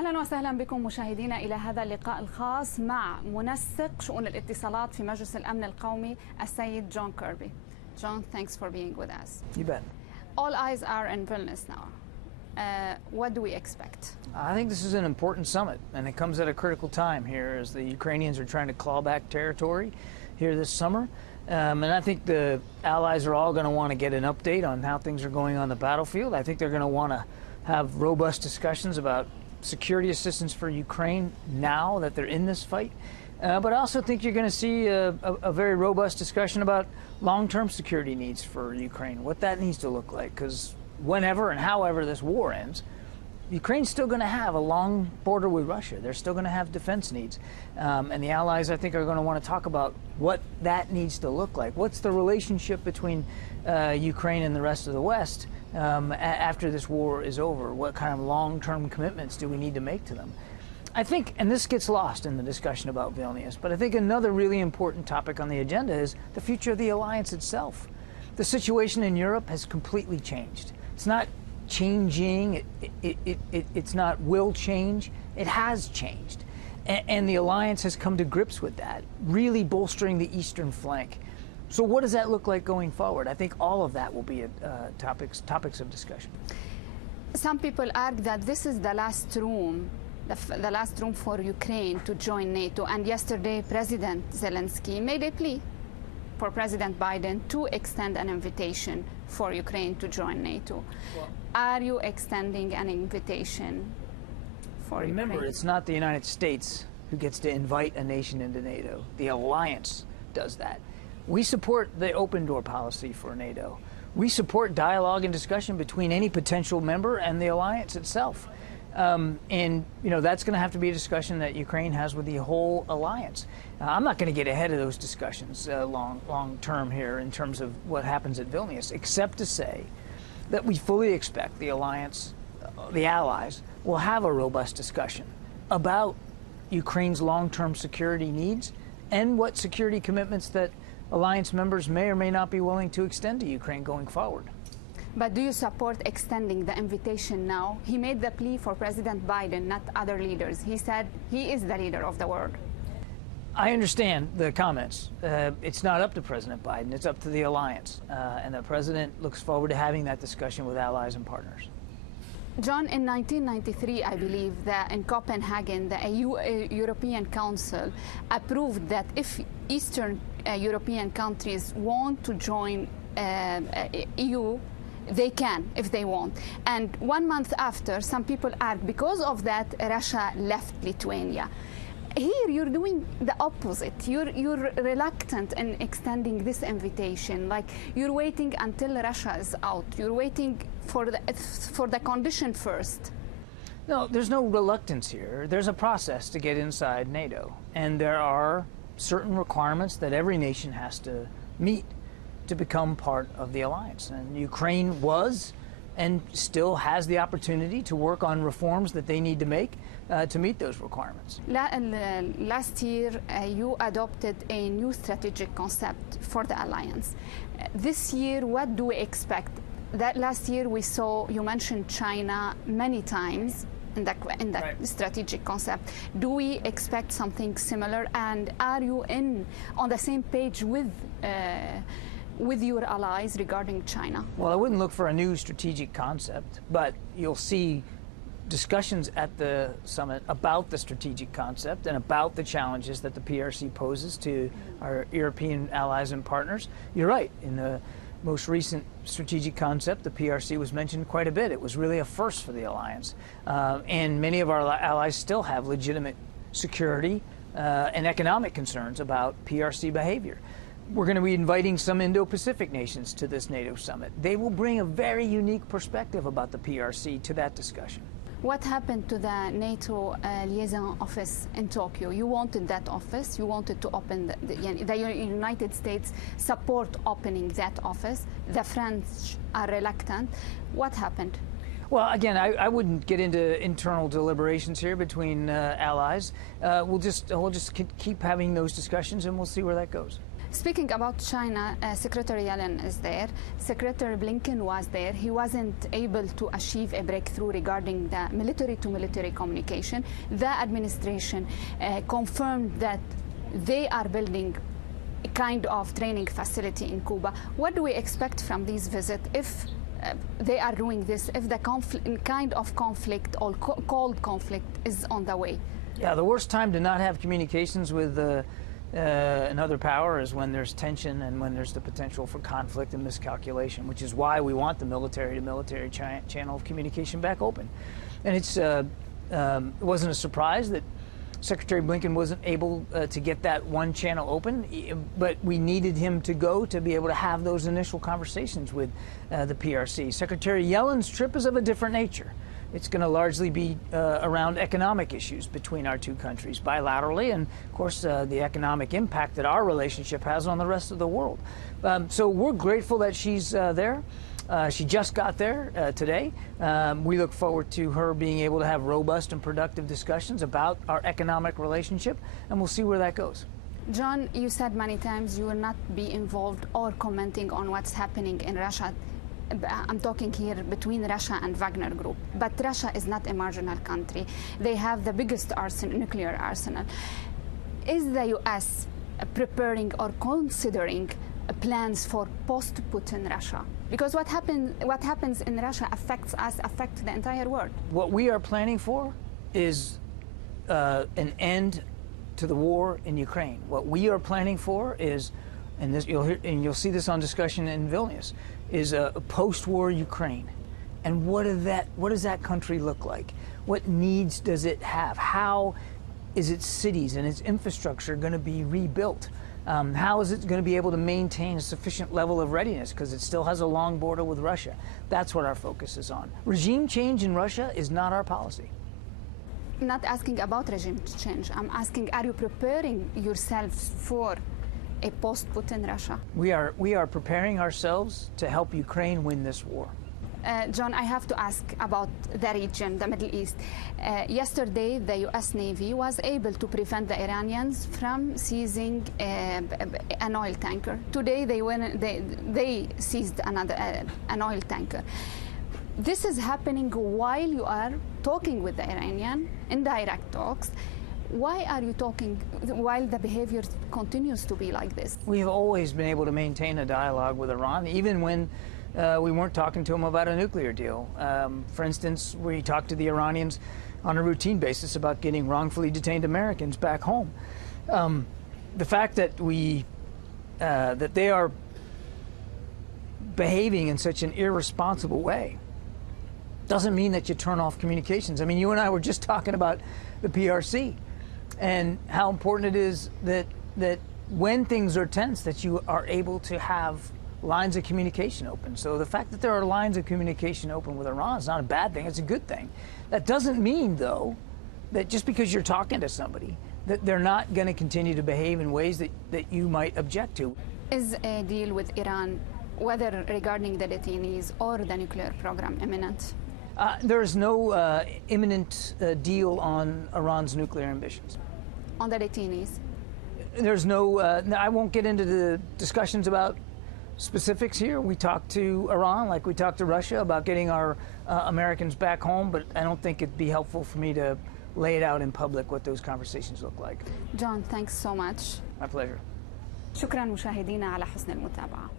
أهلا وسهلا بكم مشاهدينا إلى هذا اللقاء الخاص مع منسق شؤون الاتصالات في مجلس الأمن القومي السيد جون كيربي. John, thanks for being with us. You bet. All eyes are in Vilnius now. What do we expect? I think this is an important summit, and it comes at a critical time here as the Ukrainians are trying to claw back territory here this summer. And I think the allies are all going to want to get an update on how things are going on the battlefield. I think they're going to want to have robust discussions about security assistance for Ukraine now that they're in this fight. But I also think you're going to see a very robust discussion about long-term security needs for Ukraine, what that needs to look like, because whenever and however this war ends, Ukraine's still going to have a long border with Russia. They're still going to have defense needs. And the allies, I think, are going to want to talk about what that needs to look like. What's the relationship between Ukraine and the rest of the West after this war is over? What kind of long-term commitments do we need to make to them? I think, and this gets lost in the discussion about Vilnius, but I think another really important topic on the agenda is the future of the alliance itself. The situation in Europe has completely changed. It's not changing, it's not will change, it has changed. And the alliance has come to grips with that, really bolstering the eastern flank. So what does that look like going forward? I think all of that will be topics of discussion. Some people argue that this is the last room for Ukraine to join NATO. And yesterday, President Zelensky made a plea for President Biden to extend an invitation for Ukraine to join NATO. Well, are you extending an invitation for Ukraine? Remember, it's not the United States who gets to invite a nation into NATO. The alliance does that. We support the open door policy for NATO. We support dialogue and discussion between any potential member and the alliance itself. And, you know, that's going to have to be a discussion that Ukraine has with the whole alliance. I'm not going to get ahead of those discussions long term here in terms of what happens at Vilnius, except to say that we fully expect the alliance, the allies, will have a robust discussion about Ukraine's long-term security needs and what security commitments that alliance members may or may not be willing to extend to Ukraine going forward. But do you support extending the invitation now? He made the plea for President Biden, not other leaders. He said he is the leader of the world. I understand the comments. It's not up to President Biden. It's up to the alliance. And the president looks forward to having that discussion with allies and partners. John, in 1993, I believe that in Copenhagen, the European Council approved that if Eastern European countries want to join EU, they can, if they want. And 1 month after, some people argue because of that, Russia left Lithuania. Here, you're doing the opposite. You're reluctant in extending this invitation. Like, you're waiting until Russia is out. You're waiting for the condition first. No, there's no reluctance here. There's a process to get inside NATO. And there are certain requirements that every nation has to meet to become part of the alliance. And Ukraine was and still has the opportunity to work on reforms that they need to make to meet those requirements. Last year, you adopted a new strategic concept for the alliance. This year, what do we expect? That last year we saw, you mentioned China many times in that right. Strategic concept. Do we expect something similar? And are you on the same page with your allies regarding China? Well, I wouldn't look for a new strategic concept, but you'll see discussions at the summit about the strategic concept and about the challenges that the PRC poses to our European allies and partners. You're right. In the most recent strategic concept, the PRC was mentioned quite a bit. It was really a first for the alliance. And many of our allies still have legitimate security and economic concerns about PRC behavior. We're going to be inviting some Indo-Pacific nations to this NATO summit. They will bring a very unique perspective about the PRC to that discussion. What happened to the NATO liaison office in Tokyo? You wanted that office. You wanted to open the United States support opening that office. The French are reluctant. What happened? Well, again, I wouldn't get into internal deliberations here between allies. We'll just keep having those discussions, and we'll see where that goes. Speaking about China, Secretary Yellen is there. Secretary Blinken was there. He wasn't able to achieve a breakthrough regarding the military-to-military communication. The administration confirmed that they are building a kind of training facility in Cuba. What do we expect from this visit if they are doing this, if the kind of conflict or cold conflict is on the way? Yeah, the worst time to not have communications with another power is when there's tension and when there's the potential for conflict and miscalculation, which is why we want the military-to-military channel of communication back open. And it wasn't a surprise that Secretary Blinken wasn't able to get that one channel open, but we needed him to go to be able to have those initial conversations with the PRC. Secretary Yellen's trip is of a different nature. It's going to largely be around economic issues between our two countries bilaterally, and of course the economic impact that our relationship has on the rest of the world. So we're grateful that she's there. She just got there today. We look forward to her being able to have robust and productive discussions about our economic relationship, and we'll see where that goes. John, you said many times you will not be involved or commenting on what's happening in Russia. I'm talking here between Russia and Wagner Group. But Russia is not a marginal country. They have the biggest nuclear arsenal. Is the U.S. preparing or considering plans for post-Putin Russia? Because what happens in Russia affects us, affects the entire world. What we are planning for is an end to the war in Ukraine. What we are planning for is, and this, you'll see this on discussion in Vilnius, is a post-war Ukraine. And what does that country look like? What needs does it have? How is its cities and its infrastructure going to be rebuilt? How is it going to be able to maintain a sufficient level of readiness, because it still has a long border with Russia? That's what our focus is on. Regime change in Russia is not our policy. I'm not asking about regime change. I'm asking, are you preparing yourselves for a post-Putin Russia? We are preparing ourselves to help Ukraine win this war. John, I have to ask about the region, the Middle East. Yesterday, the U.S. Navy was able to prevent the Iranians from seizing an oil tanker. Today, they seized an oil tanker. This is happening while you are talking with the Iranian, indirect talks. Why are you talking while the behavior continues to be like this? We've always been able to maintain a dialogue with Iran, even when we weren't talking to them about a nuclear deal. For instance, we talked to the Iranians on a routine basis about getting wrongfully detained Americans back home. The fact that that they are behaving in such an irresponsible way doesn't mean that you turn off communications. I mean, you and I were just talking about the PRC and how important it is that when things are tense, that you are able to have lines of communication open. So the fact that there are lines of communication open with Iran is not a bad thing, it's a good thing. That doesn't mean, though, that just because you're talking to somebody, that they're not going to continue to behave in ways that you might object to. Is a deal with Iran, whether regarding the detainees or the nuclear program, imminent? There's no imminent deal on Iran's nuclear ambitions. On the detainees? There's no, I won't get into the discussions about specifics here. We talked to Iran like we talked to Russia about getting our Americans back home, but I don't think it'd be helpful for me to lay it out in public what those conversations look like. John, thanks so much. My pleasure. شكرا مشاهدينا على حسن المتابعة.